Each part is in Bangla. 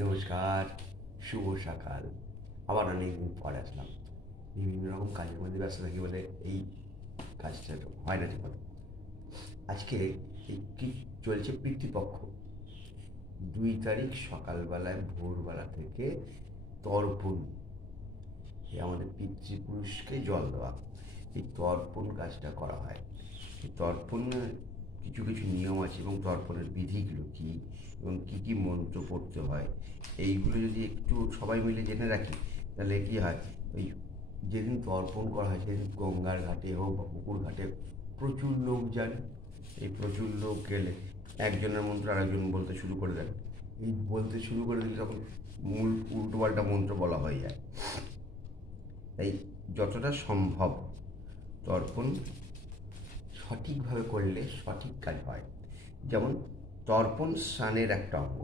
নমস্কার, শুভ সকাল। আবার অনেকদিন পর আসলাম। বিভিন্ন রকম কাজের মধ্যে ব্যস্ত থাকি বলে এই কাজটা হয় না ঠিকমতো। আজকে এই কি চলছে পিতৃপক্ষ। 2 তারিখ সকালবেলায় ভোরবেলা থেকে তর্পণ, আমাদের পিতৃপুরুষকে জল দেওয়া, এই তর্পণ কাজটা করা হয়। এই তর্পণের কিছু কিছু নিয়ম আছে এবং তর্পণের বিধিগুলো কী এবং কী কী মন্ত্র পড়তে হয়, এইগুলো যদি একটু সবাই মিলে জেনে রাখি তাহলে কী হয়, ওই যেদিন তর্পণ করা হয় সেদিন গঙ্গার ঘাটে হোক বা পুকুর ঘাটে প্রচুর লোক যান। এই প্রচুর লোক গেলে একজনের মন্ত্র আরেকজন বলতে শুরু করে দেন। এই বলতে শুরু করে দিলে তখন মূল উল্টোপাল্টা মন্ত্র বলা হয়ে যায়। তাই যতটা সম্ভব তর্পণ সঠিকভাবে করলে সঠিক কাজ হয়। যেমন তর্পণ স্নানের একটা অঙ্গ,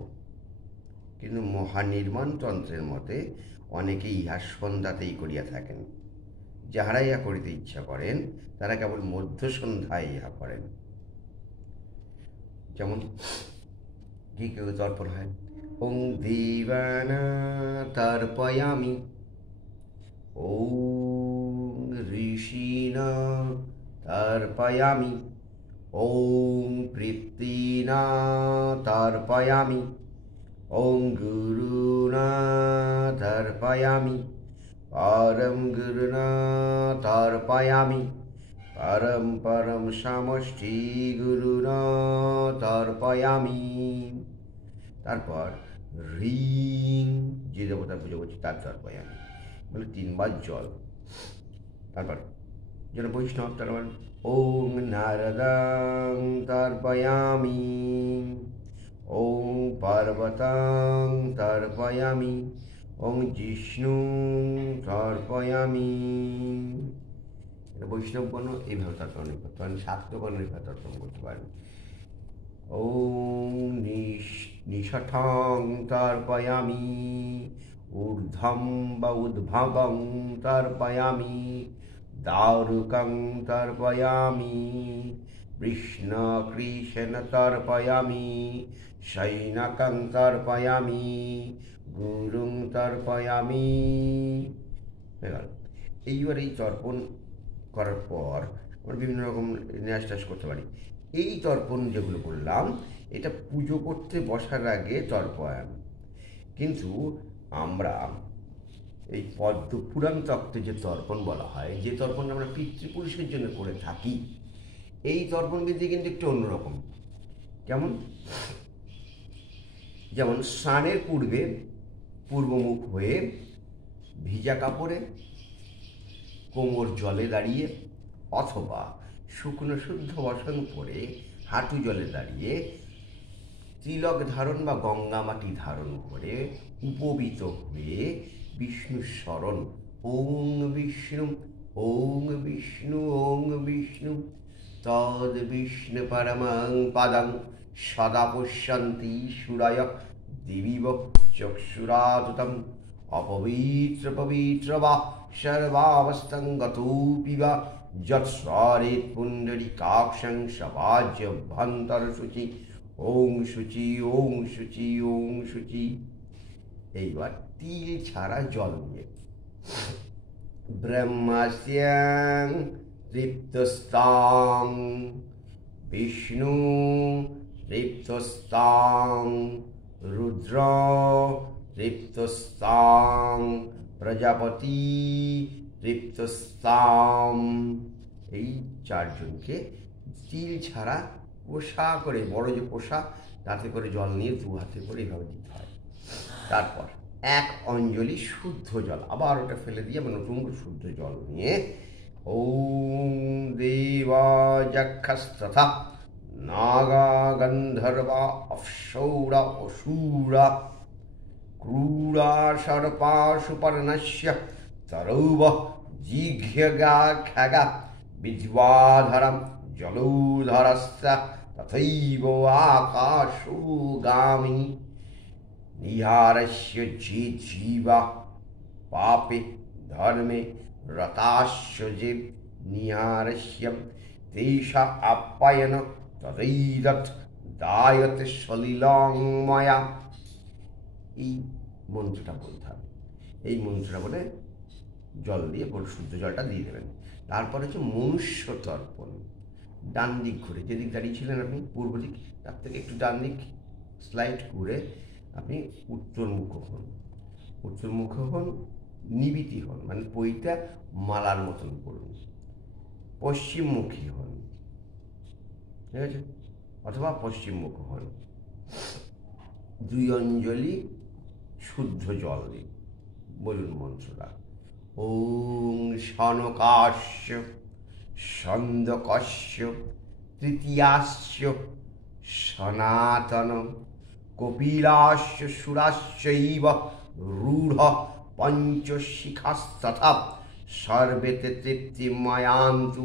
কিন্তু মহানির্মাণ তন্ত্রের মতে অনেকে ইহা সন্ধ্যাতেই করিয়া থাকেন। যাহারা ইহা করিতে ইচ্ছা করেন তারা কেবল মধ্য সন্ধ্যায় ইহা করেন। যেমন কি কেউ তর্পণ হয়, ওং দেবানা তর্পয়ামি, ওং ঋষিনা তর্পয়ামি, ওং পৃথ্বীনা তর্পয়ামি, ওং গুরুনা তর্পয়ামি, পরম গুরুনা তর্পয়ামি, পরম পরম সমষ্টি গুরুনা তর্পয়ামি। তারপর রিং, যে দেবতার পুজো করছি তার তর্পয়ামি বলে 3বার জল। তারপর যেন বৈষ্ণব তারপর ওং নারদাং তর্পয়ামি, ওং পার্বতাং তর্পয়ামি, ওং জিষ্ণু তর্পয়ামি। বৈষ্ণবগণ এইভাবে তর্পণ করতে পারেন, শাক্তগণ এইভাবে তর্পণ করতে পারেন। ওং নিষঠং তর্পয়ামি, ঊর্ধ্বং বা উদ্ভবং তর্পয়ামি, দারুকং তর্পয়ামি, কৃষ্ণ তর্পয়ামি, শৈনকং তর্পয়ামি, গুরুং তর্পয়ামি। এইবার এই তর্পণ করার পর আমরা বিভিন্ন রকম ন্যাস ট্যাস করতে পারি। এই তর্পণ যেগুলো বললাম এটা পুজো করতে বসার আগে তর্পণ, কিন্তু আমরা এই পদ্ম পুরাণ তত্ত্বে যে তর্পণ বলা হয়, যে তর্পণ আমরা পিতৃপুরুষের জন্য করে থাকি, এই তর্পণ বিধি কিন্তু একটু অন্যরকম। যেমন স্নানের পূর্বে পূর্বমুখ হয়ে ভিজা কাপড়ে কোমর জলে দাঁড়িয়ে অথবা শুকনো শুদ্ধ বসন পরে হাঁটু জলে দাঁড়িয়ে তিলক ধারণ বা গঙ্গা মাটি ধারণ করে উপবিত হয়ে বিষ্ণু স্মরণ, ওং বিষ্ণু ওং বিষ্ণু ওং বিষ্ণু তদ বিষ্ণু পরমং পদং সদা পশ্যন্তি সুরায় দিবিব চক্ষুরাতুতম অপবিত্র পবিত্র বা সর্বাবস্থং গতোপি বা যৎস্বরেৎ পুণ্ডরীকাক্ষং সবাজ্য অভ্যন্তর শুচি, ওং শুচি ওং শুচি ওং শুচি। এইবার তিল ছাড়া জল নিয়ে ব্রহ্মাস্যাং তৃপ্তস্তাং বিষ্ণু তৃপ্তস্তাং রুদ্র তৃপ্তস্তাং প্রজাপতি তৃপ্তস্তাং। এই চারজনকে তিল ছাড়া পোষা করে, বড় যে পোষা তাতে করে জল নিয়ে 2 হাতে করে এইভাবে দিতে হয়। তারপর 1 অঞ্জলি শুদ্ধ জল, আবার ওটা ফেলে দিয়ে আমরা নতুন করে শুদ্ধ জল নিয়ে ওং দেবা যক্ষস্তথা নাগা গন্ধর্বা অপ্সৌরা অসুরা ক্রূরা সর্পা সুপর্ণস্য তরৌব জিঘ্যগা খ্যাগা বিজ্বাধরম জলৌধরস্য তথৈব আকাশোগামিনী নিহারস্য যে জীবা পাপে ধর্মে রতাস্য যে নিহারস্য তেষা আপ্যায়ন তदैদৎ দায়তে সলিলং ময়া। এই মন্ত্রটা বলতে হবে। এই মন্ত্রটা বলে জল দিয়ে শুদ্ধ জলটা দিয়ে দেবেন। তারপর হচ্ছে মনুষ্য তর্পণ। ডান দিক ঘুরে, যেদিক দাঁড়িয়ে ছিলেন আপনি পূর্ব দিক, তার থেকে একটু ডান দিক স্লাইড ঘুরে আপনি উত্তরমুখ হন। উত্তরমুখ হন, নিবিতি হন, মানে পইটা মালার মতন করুন। পশ্চিমমুখী হন, ঠিক আছে, অথবা পশ্চিমমুখ হন। 2 অঞ্জলি শুদ্ধ জল দিন। বলুন মন্ত্রটা। ওং শনকাস্য ছন্দকস্য তৃতীয়াস্য সনাতন কপিলাস্য সুরাস্যৈব রূঢ় পঞ্চশিখাস্তথা সর্বেতে তৃপ্তিময়ান্তু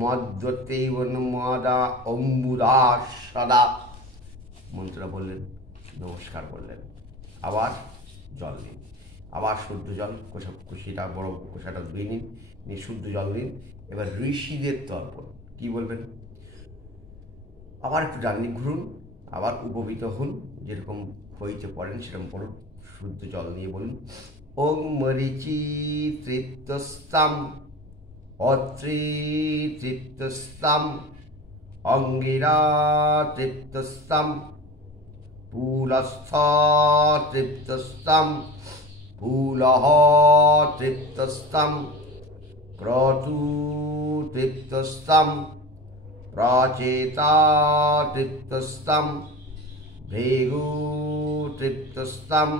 মদ্যতেবন্মদা অম্বুদা সদা। মন্ত্রটা বললেন, নমস্কার বললেন, আবার জল দিন। আবার শুদ্ধ জল, কুশিটা বড় কোষাটা ধুয়ে নিন, নিয়ে শুদ্ধ জল দিন। এবার ঋষিদের তর্পণ কি বলবেন? আবার একটু ডান দিক ঘুরুন, আবার উপবিত হন, যেরকম হইতে পড়েন সেরকম পড়ুন। শুদ্ধ জল নিয়ে বলুন, ওং মরিচি তৃপ্তস্তাম অত্রি তৃপ্তস্তাম অঙ্গিরা তৃপ্তস্তাম পুলস্থ তৃপ্তস্তাম পুলহ তৃপ্তস্তাম ক্রতু তৃপ্তস্তাম প্রাচেতা তৃপ্তস্তাম ভৃগু তৃপ্তস্তাম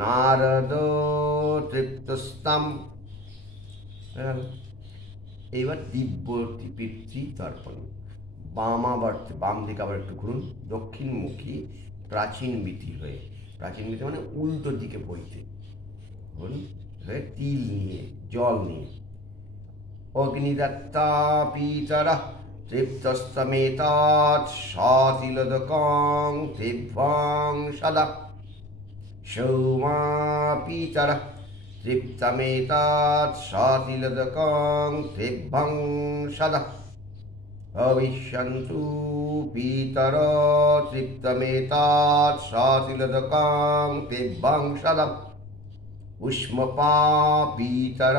নারদ তৃপ্তস্তাম। এইবার দিব্য পিতৃ তর্পণ। বাম দিকে আবার একটু ঘুরুন, দক্ষিণমুখী প্রাচীন বিধি হয়ে। প্রাচীন বিধি মানে উল্টো দিকে বইতে হয়ে তিল নিয়ে জল নিয়ে। অগ্নিদত্তা পিতর তৃপ্তস্তমেতাৎ সতিলদকং তৃভ্যং সদা। সৌমা পিতর তৃপ্তমেতাৎ সতিলদকং তৃভ্যং সদা। ভবিষ্যন্তু পিতর তৃপ্তমেতাৎ সতিলদকং তৃভ্যং সদা। উষ্মপা পিতর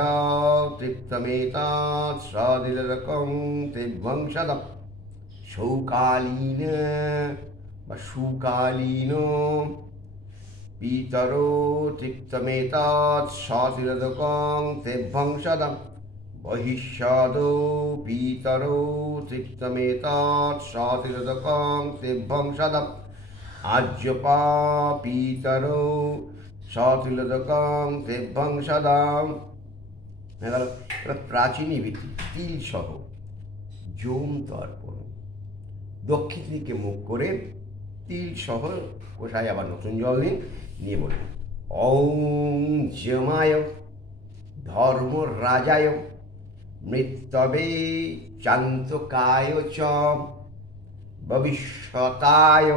তৃপ্তমেতাৎ সতিলদকং তৃভ্যং সদা। শৌকালীন বা সুকালীন পিতর তৃপ্তমেতাৎ সতিলদকং তৃভ্যং সদা। বহিষ্যদ পিতর তৃপ্তমেতাৎ সতিলদকং তৃভ্যং সদা। আজ্যপা পিতর সতিলদকং তৃভ্যং সদা। এবার প্রাচীনী বিধি তিল সহ জম তর্পণ। দক্ষিণ দিকে মুখ করে তিল সহ কোষায় আবার নতুন জল নিন, নিয়ে বলুন, ওং যমায় ধর্ম রাজায় মৃত্যবে চান্তকায় চ ভবিষ্যতায়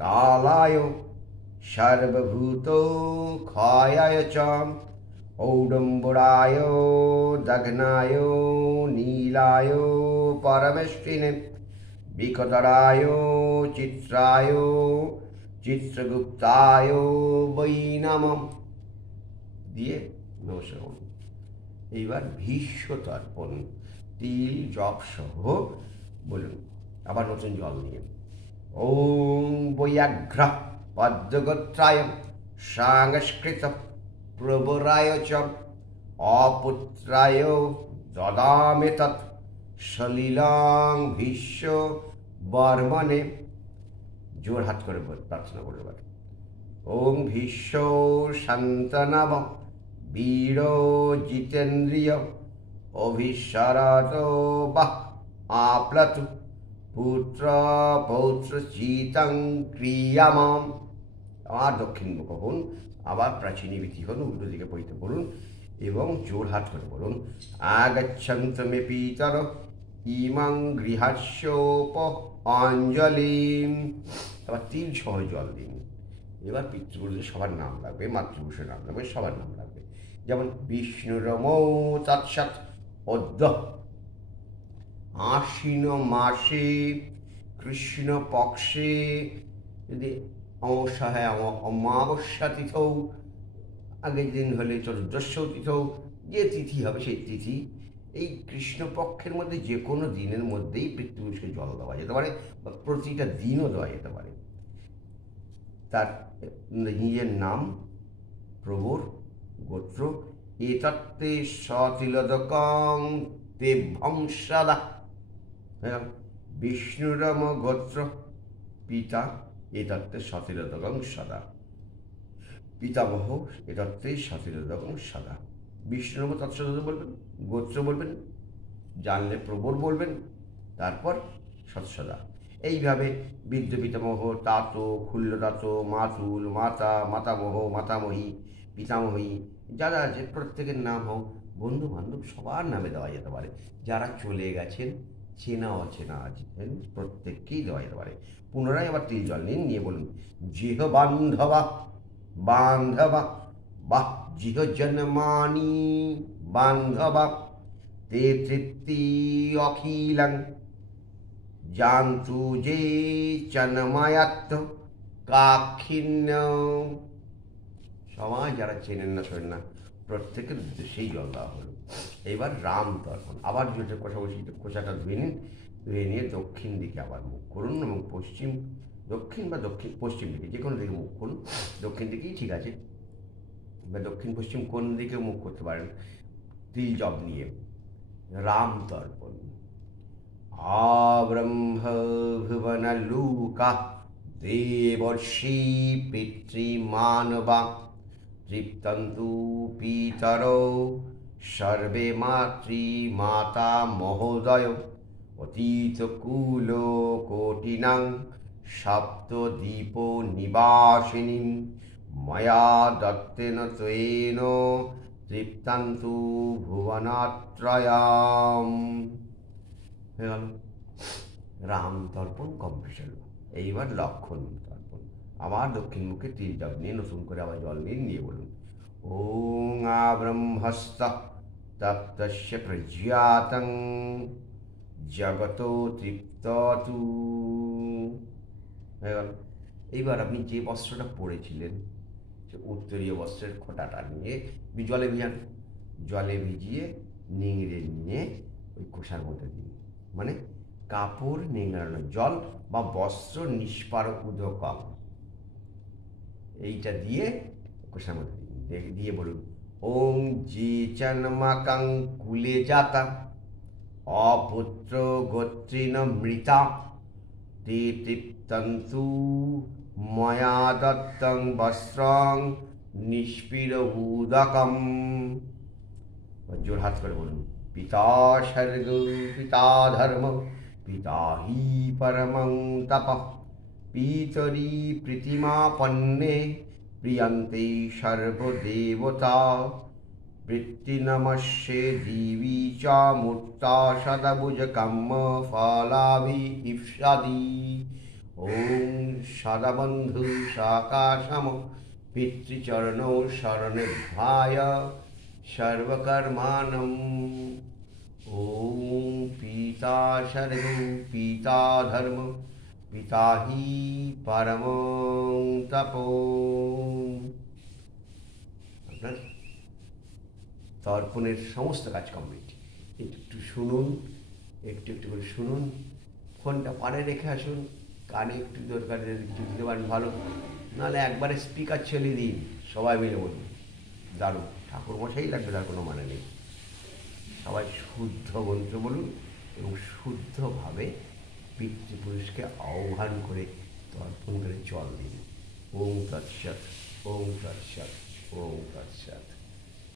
কালায় সর্বভূত ক্ষয়ায় চ ঔডম্বরায় দগ্নায় নীলায় পরমেষ্টিনে বিকটরায় চিত্রায় চিত্রগুপ্তায় বৈ নমঃ দিয়ে নমস্কার। এইবার ভীষ্ম তর্পণ তিল জপ সহ বলুন, আবার নতুন জল নিয়ে। ওং বৈয়াঘ্র পদ্মগোত্রায় সংস্কৃত প্রবরায় চ অপুত্রায় দদামি তৎ সলিলাং ভীষ্ম বর্মণে। জোর হাত করে প্রার্থনা করবে। ওং ভীষ্ম শান্তনব বীর জিতেন্দ্রিয় অভিশরত বা আপ্লতু পুত্র পৌত্র চিতং ক্রিয়ামাম। আবার দক্ষিণমুখ হন, আবার প্রাচীনী বিধি হন, উল্টো দিকে পড়িতে বলুন এবং জোর হাত করে বলুন, আগচ্ছন্ত মে পিতর ইমাং গৃহাস্যোপ অঞ্জলিম। আবার তিল সহ জল দিন। এবার পিতৃগুরুদের সবার নাম লাগবে, মাতৃপুরুষের নাম লাগবে, সবার নাম লাগবে। যেমন বিষ্ণুরমৌ তৎসৎ অদ্য আশ্বিন মাসে কৃষ্ণ পক্ষে, যদি অমাবস্যা হয় অমাবস্যা তিথৌ, আগের দিন হলে চতুর্দশ তিথৌ, যে তিথি হবে সেই তিথি, এই কৃষ্ণপক্ষের মধ্যে যে কোনো দিনের মধ্যেই পিতৃপুরুষকে জল দেওয়া যেতে পারে, বা প্রতিটা দিনও দেওয়া যেতে পারে। তার নিজের নাম, প্রবর, গোত্র, এতত্তে সতিলদকং তেভ্যং সদা। বিষ্ণুরম গোত্র, পিতা, এতত্তে সতিলদকং সদা। পিতামহ, এতত্তে সতিলদকং সদা। বিষ্ণুরম তৎসদ বলবেন, গোত্র বলবেন, জানলে প্রবর বলবেন, তারপর সৎসদা। এইভাবে বৃদ্ধ পিতামহ, তাত, ক্ষুল্লতাত, মাতুল, মাতা, মাতামহ, মাতামহী, পিতামহী, যারা আছে প্রত্যেকের নাম হোক, বন্ধু বান্ধব সবার নামে দেওয়া যেতে পারে। যারা চলে গেছেন, চেনা অচেনা আছেন, প্রত্যেককেই দেওয়া যেতে পারে। পুনরায় আবার তিল জল নিন, নিয়ে বলুন, জিহ বান্ধবা, বান্ধবা, বাহ জিহ জন্মানি বান্ধবা, তে তৃপ্তি অখিলাং জান্তু যে চন্ময়াত্ম কাক্ষিণ্য। সবাই যারা চেনেন না শোনেন না, প্রত্যেকের উদ্দেশ্যেই জল দেওয়া হলো। এবার রাম তর্পণ, আবার যেটা কথা বলছি, কোষাটা ধুয়ে নিন, ধুয়ে নিয়ে দক্ষিণ দিকে আবার মুখ করুন, এবং দক্ষিণ বা পশ্চিম দিকে, যে কোনো দিকে মুখ করুন, দক্ষিণ দিকেই ঠিক আছে, বা দক্ষিণ পশ্চিম কোন দিকে মুখ করতে পারেন, তিল জব নিয়ে রাম তর্পণ। আব্রহ্ম ভুবনলুকা দেবর্ষি পিতৃমানবা, তৃপ্তন্তু পিতরো সর্বে মাতৃমাতা মহোদয়, অতীতকুল কোটিনাং সপ্তদ্বীপ নিবাসিনীং, ময়া দত্তেন ত্বেন তৃপ্তান্তু ভুবনত্রয়াম। হয়ে গেল রাম তর্পণ কমপ্লিট। এইবার লক্ষণ তর্পণ, আবার দক্ষিণ মুখে তিল জল নিয়ে নতুন করে আবার জল নিয়ে বলুন, ওং আব্রহ্মস্ত তপ্তস্য প্রজ্ঞাতং জগতো তৃপ্ততু। হয়ে গেল। এইবার আপনি যে বস্ত্রটা পরেছিলেন, সে উত্তরীয় বস্ত্রের খোঁটাটা নিয়ে জলে ভিজান, জলে ভিজিয়ে নিংড়ে নিয়ে ওই কোষার মধ্যে দিন, মানে কাপড় নিংড়ানো জল বা বস্ত্র নিষ্পার উদকম, এইটা দিয়ে কোষার মধ্যে দিন, দিয়ে বলুন, ওং যে চন্মাকাং কুলে জাতা অপুত্র গোত্রিণ মৃতা, তে তৃপ্তন্তু ময়া দত্তং বস্ত্রং নিষ্পীর উদকম। জোরহাত করে বলুন, পিতা স্বর্গ, পিতা ধর্ম, পিতা হি পরমং তপঃ, পিতরি প্রীতিমাপন্নে প্রিয়ন্তে সর্বদেবতা, বৃত্তিনমস্যে দিবি চ মূর্তা সদভুজ কম্ম ফলাভি ইপ্সাদি। ওং সদবন্ধু সকাশম পিতৃচরণ শরণেভ্যায় সর্বকর্মাণম। ওং পিতা স্বর্গ, পিতা ধর্ম, পিতা হি পরমং তপো। আপনার তর্পণের সমস্ত কাজ কমপ্লিট। একটু শুনুন, একটু করে শুনুন, ফোনটা পাড়ে রেখে আসুন, কানে একটু দরকার কিছু দিতে পারেন ভালো, নাহলে একবারে স্পিকার চালিয়ে দিন, সবাই মিলে বলুন, দারুণ। ঠাকুরমশাই লাগবে, তার কোনো মানে নেই। সবাই শুদ্ধ মন্ত্র বলুন এবং শুদ্ধভাবে পিতৃপুরুষকে আহ্বান করে তর্পণ করে জল দিন। ওম তৎসৎ, ওম তৎসৎ, ওম তৎসৎ।